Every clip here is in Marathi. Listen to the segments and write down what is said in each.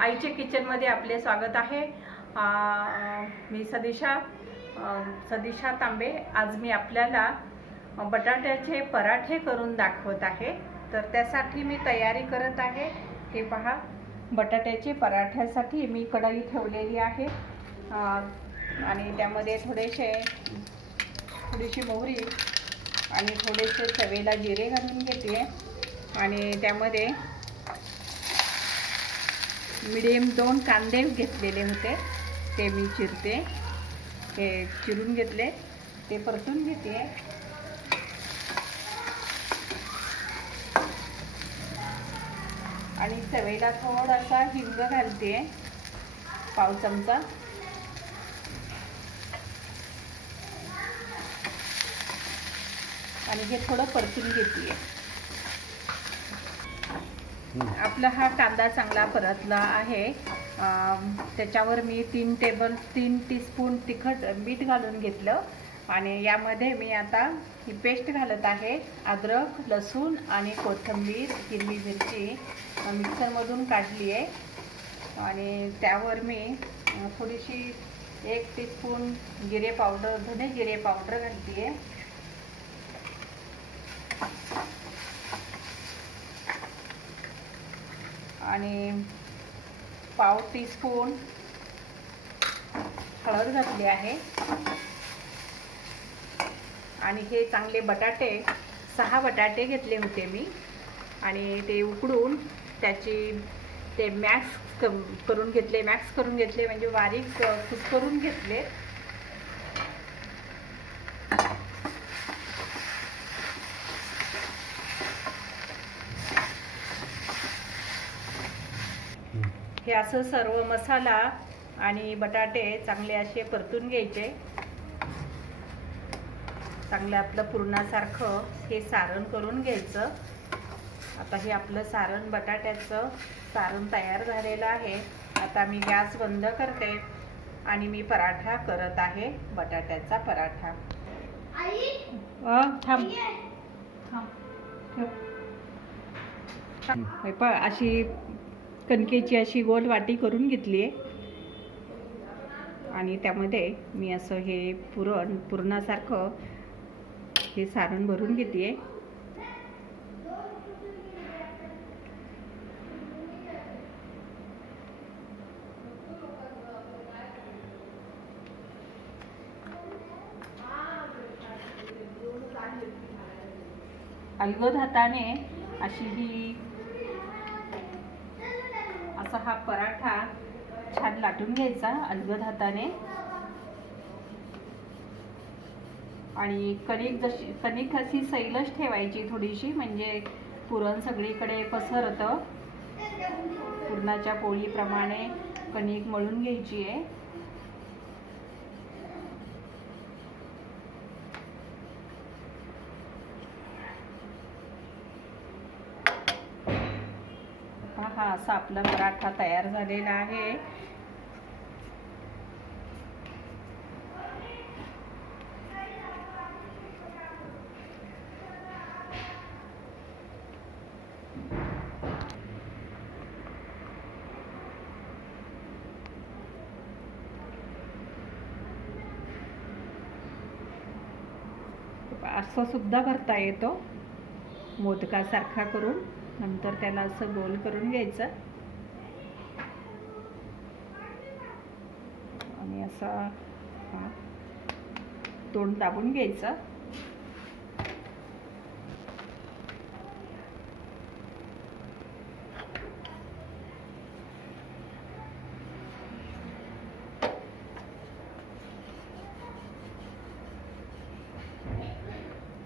आईच्या किचनमध्ये आपले स्वागत आहे। मी सदिशा तांबे। आज मी आपल्याला बटाट्याचे पराठे करून दाखवत आहे। तर त्यासाठी मी तयारी करत आहे। हे पहा, बटाट्याचे पराठ्यासाठी मी कढई ठेवलेली आहे आणि त्यामध्ये थोडीशी मोहरी आणि थोडेसे चवेला जिरे घालून घेते आणि त्यामध्ये मीडियम 2 कांदे घेतलेले होते, ते मी चिरून घेतले, ते परतून घेते आणि चवेला थोडासा हिंग घालते, पाव चमचा, आणि हे थोडं परतून घेते। आपला हा कांदा चांगला परतला आहे। त्याच्यावर मी 3 टीस्पून मीठ घालून घेतलं आणि यामध्ये मी आता ही पेस्ट घालत आहे। अद्रक, लसूण आणि कोथिंबीर, हिरवी मिरची मिक्सरमधून काढली आहे आणि त्यावर मी थोडीशी 1 टीस्पून धने जिरे पावडर घालते आहे आणि पाव टीस्पून हळद घातली आहे आणि हे चांगले 6 बटाटे घेतले होते मी आणि ते उकडून ते मॅक्स करून घेतले म्हणजे बारीक कुस्करून घेतले। हे असं सर्व मसाला आणि बटाटे चांगले असे परतून घ्यायचे। चांगलं आपलं पुरणासारखं हे सारण करून घ्यायचं। आता हे आपलं बटाट्याचं सारण तयार झालेलं आहे। आता मी गॅस बंद करते आणि मी पराठा करत आहे, बटाट्याचा पराठा। अशी कणकेची अशी गोल वाटी करून घेतली आहे आणि त्यामध्ये मी असं हे पुरणासारखं हे सारण भरून घेते। अलगद हाताने असा हा पराठा छान लाटून घ्यायचा अलगद हाताने आणि कणिक अशी सैलच ठेवायची थोडीशी, म्हणजे पुरण सगळीकडे पसरतं। पुरणाच्या पोळीप्रमाणे कणिक मळून घ्यायची आहे। हा असा आपला पराठा तयार झालेला आहे। असं सुद्धा भरता येतो, मोदकासारखा करून नंतर त्याला असं गोल करून घ्यायचं आणि असं तोंड दाबून घ्यायचं।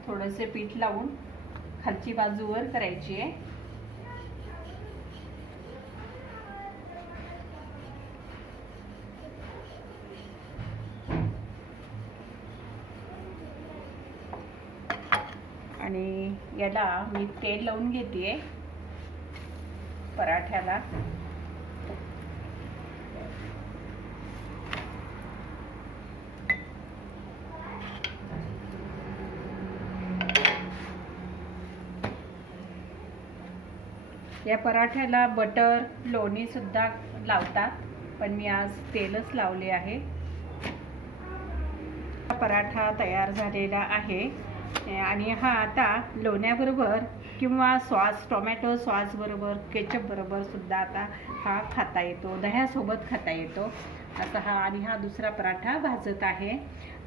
थोडेसे पीठ लावून खालची बाजू वर करायची आहे आणि याला मी तेल लावून घेते पराठ्याला। या पराठ्याला बटर लोणीसुद्धा लावतात, पण मी आज तेलच लावले आहे. पराठा तयार झालेला आहे आणि हा आता लोण्याबरोबर किंवा सॉस, टोमॅटो सॉस बरोबर, केचप बरोबर सुद्धा आता हा खाता येतो, दह्यासोबत खाता येतो असा हा. आणि हा दुसरा पराठा भाजत आहे.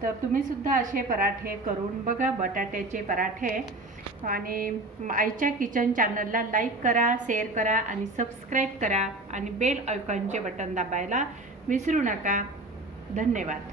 तर तुम्ही सुद्धा असे पराठे करून बघा, बटाट्याचे पराठे. आणि आईच्या किचन चॅनलला लाईक करा, शेअर करा आणि सबस्क्राईब करा आणि बेल आयकॉनचे बटन दाबायला विसरू नका. धन्यवाद.